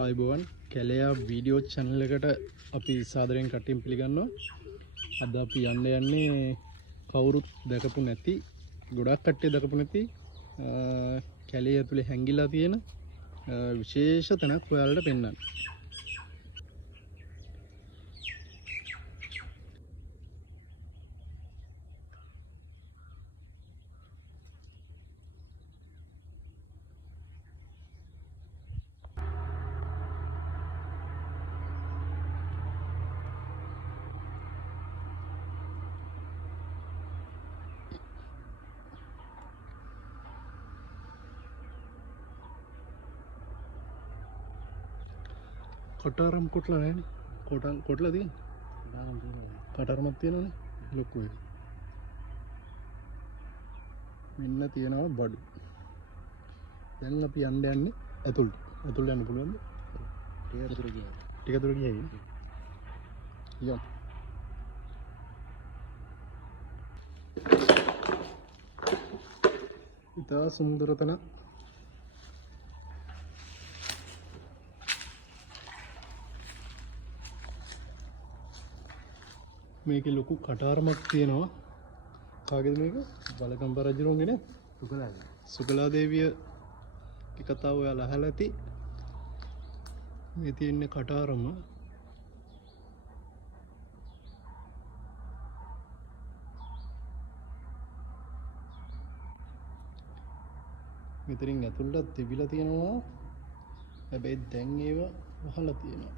ආයුබෝවන් කැලයා video channel එකට අපි සාදරයෙන් කටින් පිළිගන්නවා. අද අපි යන්නේ කවුරුත් දැකපු නැති ගොඩක් කට්ටිය දැකපු නැති කැලේ ඇතුලේ හැංගිලා තියෙන විශේෂ තැනක් ඔයාලට පෙන්වන්න. කොටාරම් කොටලා නැහැනේ. කොටලා තියෙන්නේ. කටාරමක් තියෙනවනේ. ලොකු එක. මෙන්න තියෙනවා බඩු. දැන් අපි යන්නේ ඇතුළට. ඇතුළට යන්න පුළුවන්ද? ටික දුර ගියයි. යම්. ඉතා සුන්දර තැනක්. මේකේ ලොකු කටාරමක් තියෙනවා. කාගේද මේක? බලකම්බ රජුගේ නේ? සුකලා දේවියගේ කතාව ඔයාලා අහලා ඇති. මේ තියෙන කටාරම මෙතනින් ඇතුළට තිබිලා තියෙනවා. හැබැයි දැන් ඒව වහලා තියෙනවා.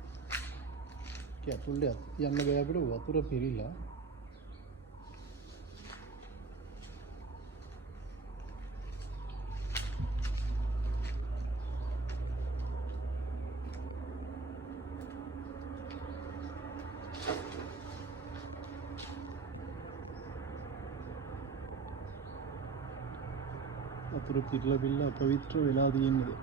ඒක ඇතුළට යන්න බෑ අපිට වතුර පිරීලා. වතුර පිරලා බිල්ලා අපවිත්‍ර වෙලා තියෙන්නේ.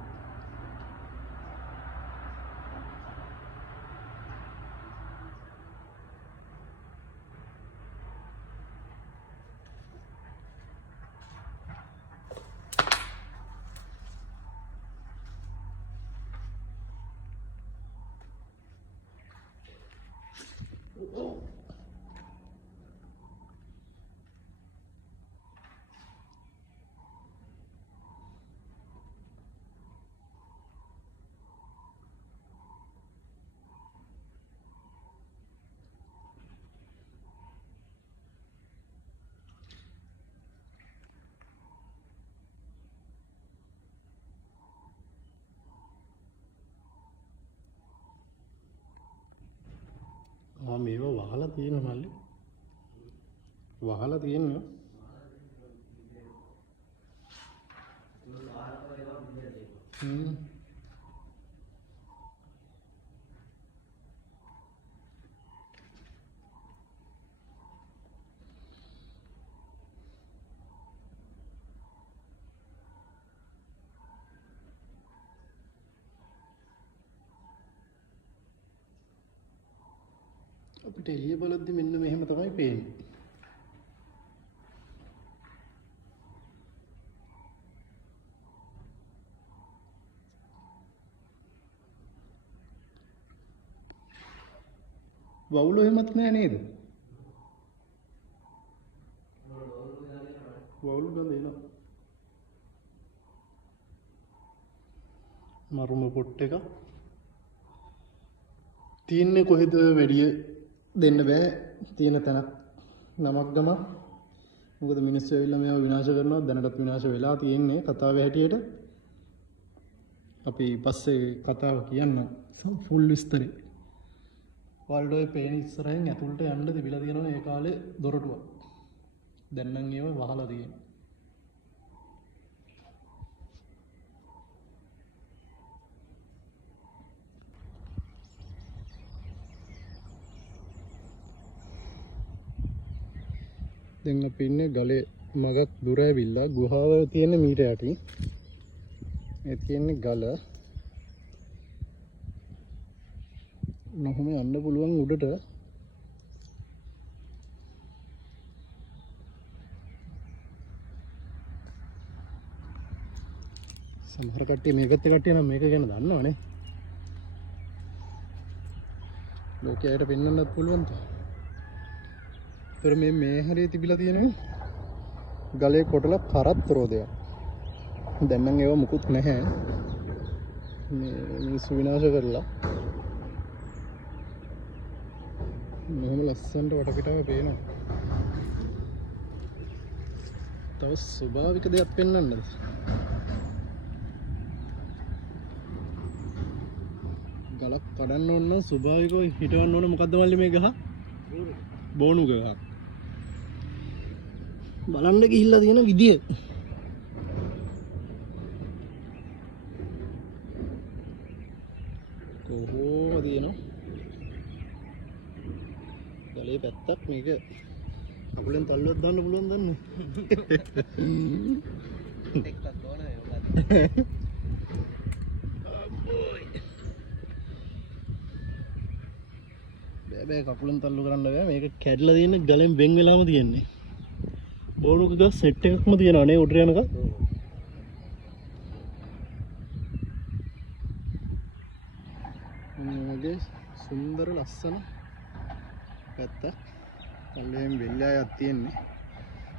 මේවා වහලා තියෙනවා මල්ලි. වහලා තියෙනවා. අපිට එළිය බලද්දි මෙන්න මෙහෙම තමයි පේන්නේ. වවුල එහෙමත් නෑ නේද? වවුල ගඳ එනවා. මරුම පොට් එක තියන්නේ කොහෙද වැඩිය දෙන්න බෑ. තියෙන තැනක් නමක් ගම. මොකද මිනිස්සු ඇවිල්ලා මේවා විනාශ කරනවා. දැනටත් විනාශ වෙලා තියෙන්නේ කතාවේ හැටියට. අපි පස්සේ කතාව කියන්න ෆුල් විස්තරේ. වලට ඔය පේන ඉස්සරහින් ඇතුළට යන්න තිබිලා තියෙනවා ඒ කාලේ දොරටුවක්. දැන් නම් ඒව වහලා තියෙනවා. දැන් අපි ඉන්නේ ගලේ මගක් දුර ඇවිල්ලා ගුහාව තියෙන මීට යටින්. මේ තියෙන්නේ ගල. නොහොම යන්න පුළුවන් උඩට. සමහර කට්ටිය මේ පැත්තේ කට්ටිය නම් මේක ගැන දන්නවනේ. ලෝකයට පෙන්වන්නත් පුළුවන් ත. ඒතර මේ හරිය තිබිලා තියෙනවා ගලේ කොටල කරත් රෝදයක්. දැන් නම් ඒව මුකුත් නැහැ. මේ මිනිස්සු විනාශ කරලා. මෙහෙම ලස්සනට වටපිටාව පේනවා. තව ස්වභාවික දෙයක් පෙන්වන්නද? ගලක් කඩන්න ඕන නම් ස්වභාවිකව හිටවන්න ඕන. මොකද්ද මල්ලි මේ ගහ? බෝණු ගහක්. බලන්න ගිහිල්ලා තියෙන විදිය. කොහොමද දිනන? ගලේ පැත්තක් මේක අකුලෙන් තල්ලුවක් දාන්න පුළුවන් දන්නේ. ටෙක්ටක් ඕනේ ඔයගොල්ලෝ. බෑ කකුලෙන් තල්ලු කරන්න බෑ. මේක කැඩලා තියෙන ගලෙන් වෙන් වෙලාම තියෙන්නේ. බෝරුක ගස් සෙට් එකක්ම තියෙනවා නේ උඩට යනකම්. මේ සුන්දර ලස්සන පැත්ත. කල්ලෙන් වෙල්ලායක් තියෙන්නේ.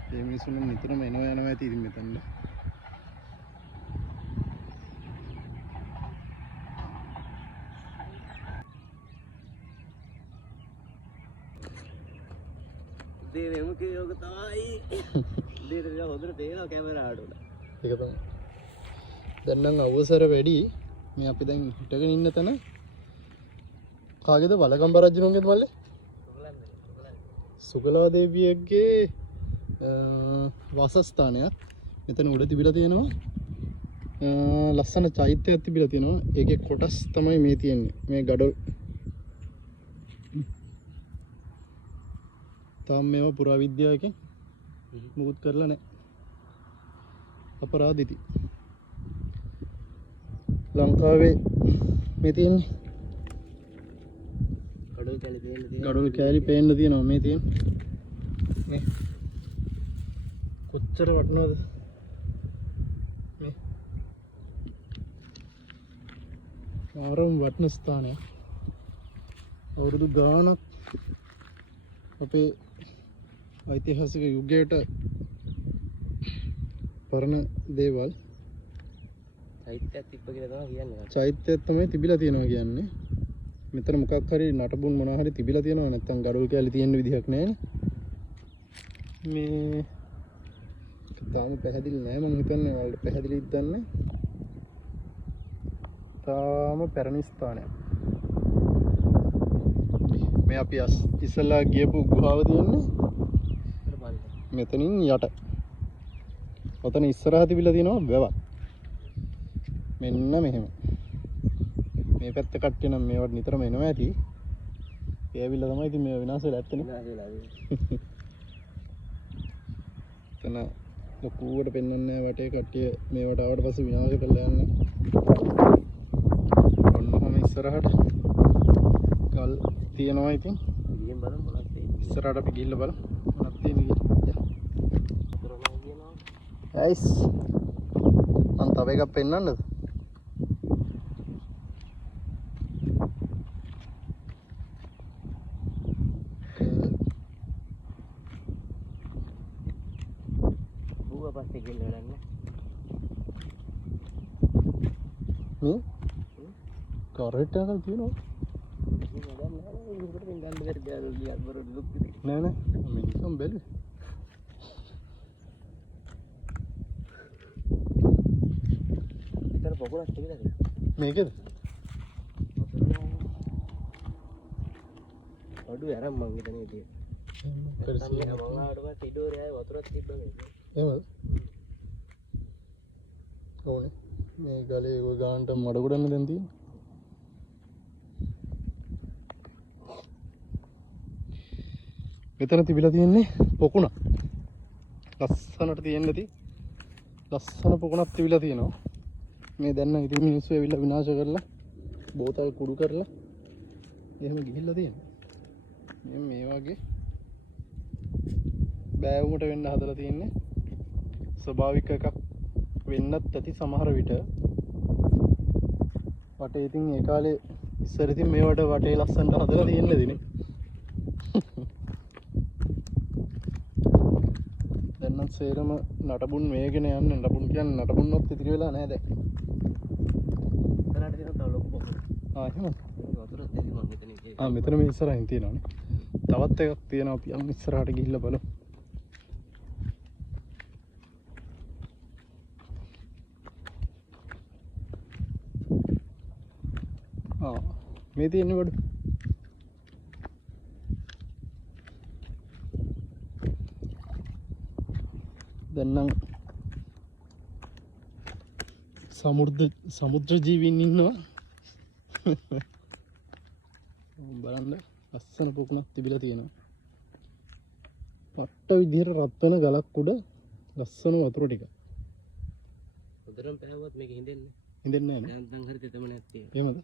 මේ මිනිස්සුන් නිතරම එනවා යනවා ඇති ඉතින් මෙතනට. දෙවෙම කියෝක තමයි දෙයට හොඳට පේනවා කැමරාවට උඩ. ඒක තමයි. දැන් නම් අවසර වැඩි. මේ අපි දැන් හිටගෙන ඉන්න තැන කාගේද? වලගම්බ රජුණන්ගේද මල්ලේ? සුගලා දේවියගේ වාසස්ථානයක්. මෙතන උඩ තිබිලා තියෙනවා. ලස්සන චෛත්‍යයක් තිබිලා තියෙනවා. ඒකේ කොටස් තමයි මේ තියෙන්නේ. මේ ගඩොල්. තාම මේවා පුරාවිද්‍යාවකින් මුකුත් කරලා නැහැ. අපරාධිති. ලංකාවේ මේ තියෙන්නේ ගඩොල් කැලි පේන්න තියෙනවා මේ තියෙන්නේ. මේ කොච්චර වටිනවද මේ ආරම් වටින ස්ථානයක්. අවුරුදු ගානක් අපේ ඓතිහාසික යුගයට පරණ දේවල් චෛත්‍යයක් තිබ්බ කියලා තමයි කියන්නේ. චෛත්‍යයක් තමයි තිබිලා තියෙනවා කියන්නේ. මෙතන මොකක් හරි නටබුන් මොනවා හරි තිබිලා තියෙනවා. නැත්තම් ගඩොල් කැලි තියෙන්න විදිහක් නැහැ මේ තාම පැහැදිලි නැහැ. මම හිතන්නේ වලට පැහැදිලිද දන්නේ. තාම පැරණි ස්ථානයක්. මේ අපි ඉස්සලා ගියපු ගුහාව තියෙන්නේ මෙතනින් යට. ඔතන ඉස්සරහා තිබිලා තියෙනවා වැවක්. මෙන්න මෙහෙම. මේ පැත්ත කට්ටිය නම් මේවට නිතරම එනවා ඇති. ඒ ඇවිල්ලා තමයි ඉතින් මේ විනාශ වෙලා ඇත්තනේ. එතන ලොකුවට පෙන්වන්නේ නැහැ වටේ කට්ටිය මේවට ආවට පස්සේ විනාශ කරලා යන්නේ. ඔන්නම ඉස්සරහට ගල් තියෙනවා ඉතින්. ගිහින් බලමු මොනවද තියෙන්නේ. ඉස්සරහට අපි ගිහිල්ලා බලමු මොනවද තියෙන්නේ කියලා. ගයිස් මම තව එකක් පෙන්වන්නද? පස්සේ ගිහින් බලන්න. මේ කරේට් එකක් තියෙනවා. නෑ නෑ මිනිස්සුන් බැලුවේ. ඉතින් පොකුණක් තිබිලාද? මේකද? අඩු අරන් මං හිතන්නේ ඉතින්. පරිසිය මම ආවට පස්සේ ඉඩෝරේ ආයේ වතුරක් තිබ්බා මේක. එහෙමද? ඕනේ. මේ ගලේ ඔය ගානට මඩ ගොඩන්න දැන් තියෙන්නේ. මෙතන තිබිලා තියෙන්නේ පොකුණ. ලස්සනට තියෙන්න ඇති. ලස්සන පොකුණක් තිබිලා තියෙනවා. මේ දැන් නම් ඉතින් මිනිස්සු ඇවිල්ලා විනාශ කරලා බෝතල් කුඩු කරලා එහෙම ගිහිල්ලා තියෙනවා. මේ වගේ බෑවුමට වෙන්න හදලා තියෙන්නේ ස්වභාවික එකක් වෙන්නත් ඇති සමහර විට. වටේ ඉතින් ඒ කාලේ ඉස්සර ඉතින් මේවට වටේ ලස්සනට හදලා තියෙන්නේ දිනේ. දැන් නම් සේරම නටබුන් මේගෙන යන්නේ. නටබුන් කියන්නේ නටබුන්නොත් ඉතිරි වෙලා නැහැ දැන්. ඉතරට තියෙන තව ලොකු පොකුණ. එහෙමද? වතුරත් තියෙන මම මෙතන ඉන්නේ. මෙතන මේ ඉස්සරහින් තියෙනවානේ. තවත් එකක් තියෙනවා අපි යමු ඉස්සරහට ගිහිල්ලා බලමු. මේ තියෙන්නේ බඩු. දැන් නම් සමුද්‍ර ජීවීන් ඉන්නවා. බලන්න ලස්සන පොකුණක් තිබිලා තියෙනවා. පට්ට විදිහට රත් වෙන ගලක් උඩ ලස්සන වතුර ටික. උදරම් පෑවුවත් මේක හින්දෙන්නේ. හින්දෙන්නේ නැහැ නේ. දැන් හරි තෙතම නැත්තේ. එහෙමද?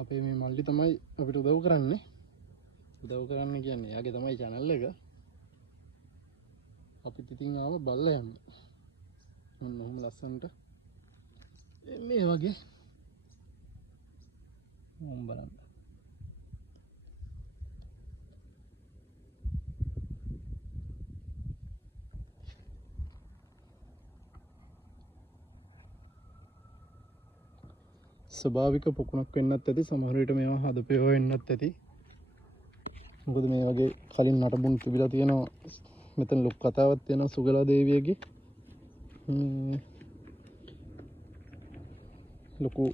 අපේ මේ මල්ලි තමයි අපිට උදව් කරන්නේ. උදව් කරන්න කියන්නේ එයාගේ තමයි channel එක. අපිත් ඉතින් ආව බලලා යන්න. මොනම ලස්සනට මේ වගේ මම බලන්න. ස්වභාවික පොකුණක් වෙන්නත් ඇති, සමහර විට මේවා හදපේව වෙන්නත් ඇති. මොකද මේ වගේ කලින් නටබුන් තිබිලා තියෙනවා. මෙතන ලොකු කතාවක් තියෙනවා සුගලා දේවියගේ. ලොකු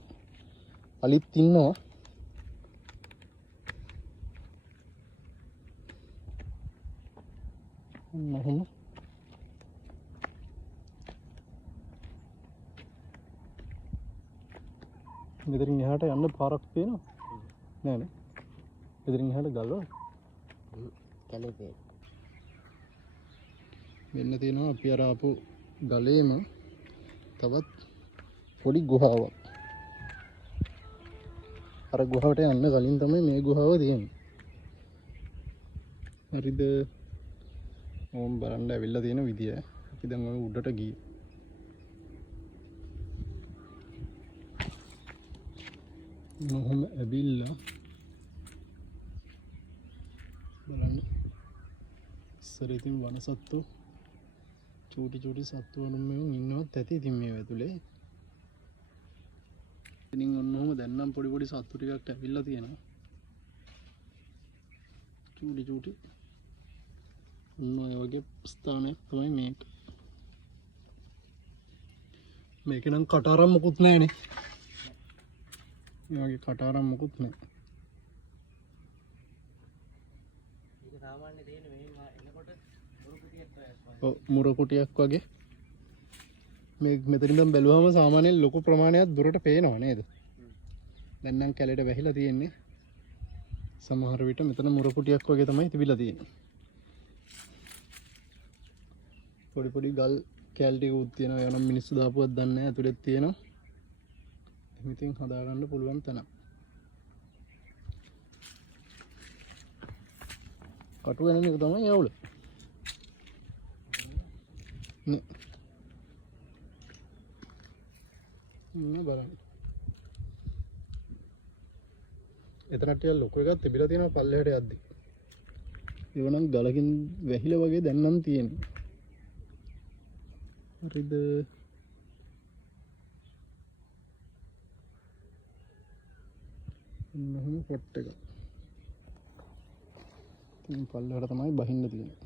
අලිත් ඉන්නවා. එහෙනම් මෙතනින් එහාට යන්න පාරක් තියෙනවා නෑ නේ. මෙතනින් එහාට ගල්වල කැලේ වෙන්න තියෙනවා අපි අර ආපු ගලේම තවත් පොඩි ගුහාවක්. අර ගුහාවට යන්න කලින් තමයි මේ ගුහාව තියෙන්නේ. හරිද? ඕම් බලන්න ඇවිල්ලා තියෙන විදිය. අපි දැන් ඔය උඩට ගියේ. මොහොම ඇවිල්ලා බලන්න. ඉස්සර ඉතින් වනසත්තු චූටි සත්තු වනුම් ඉන්නවත් ඇති ඉතින් මේ ඇතුලේ. ඉතින් ඔන්න ඔහම දැන් නම් පොඩි සත්තු ටිකක් ඇවිල්ලා තියෙනවා. චූටි ඔන්න ඔය වගේ ස්ථානයක් තමයි මේක. මේක නම් කටාරම් මොකුත් නැහැනේ. මේ වගේ කටාරම් මොකුත් නැහැ. ඒක සාමාන්‍ය දෙන්නේ මෙහෙම එනකොට මුර කුටියක් වගේ. මේ මෙතනින් බැලුවම සාමාන්‍යයෙන් ලොකු ප්‍රමාණයක් දුරට පේනවා නේද? දැන් නම් කැලේට වැහිලා තියෙන්නේ. සමහර විට මෙතන මුර කුටියක් වගේ තමයි තිබිලා තියෙන්නේ. පොඩි ගල් කැල් ටිකකුත් තියෙනවා. ඒවා නම් මිනිස්සු දාපුවත් දන්නේ නැහැ. ඇතුළෙත් තියෙනවා. ඉතින් හදාගන්න පුළුවන් තැන. කටු වෙන එක තමයි යවුල. බලන්න. එතනට ලොකු එකක් තිබිලා තියෙනවා පල්ලෙහාට යද්දි. ඒක නම් ගලකින් වැහිලා වගේ දැන් නම් තියෙන්නේ. හරිද? මොහොම පොට් එක. ඉතින් පල්ලෙහාට තමයි බහින්න තියෙන්නේ.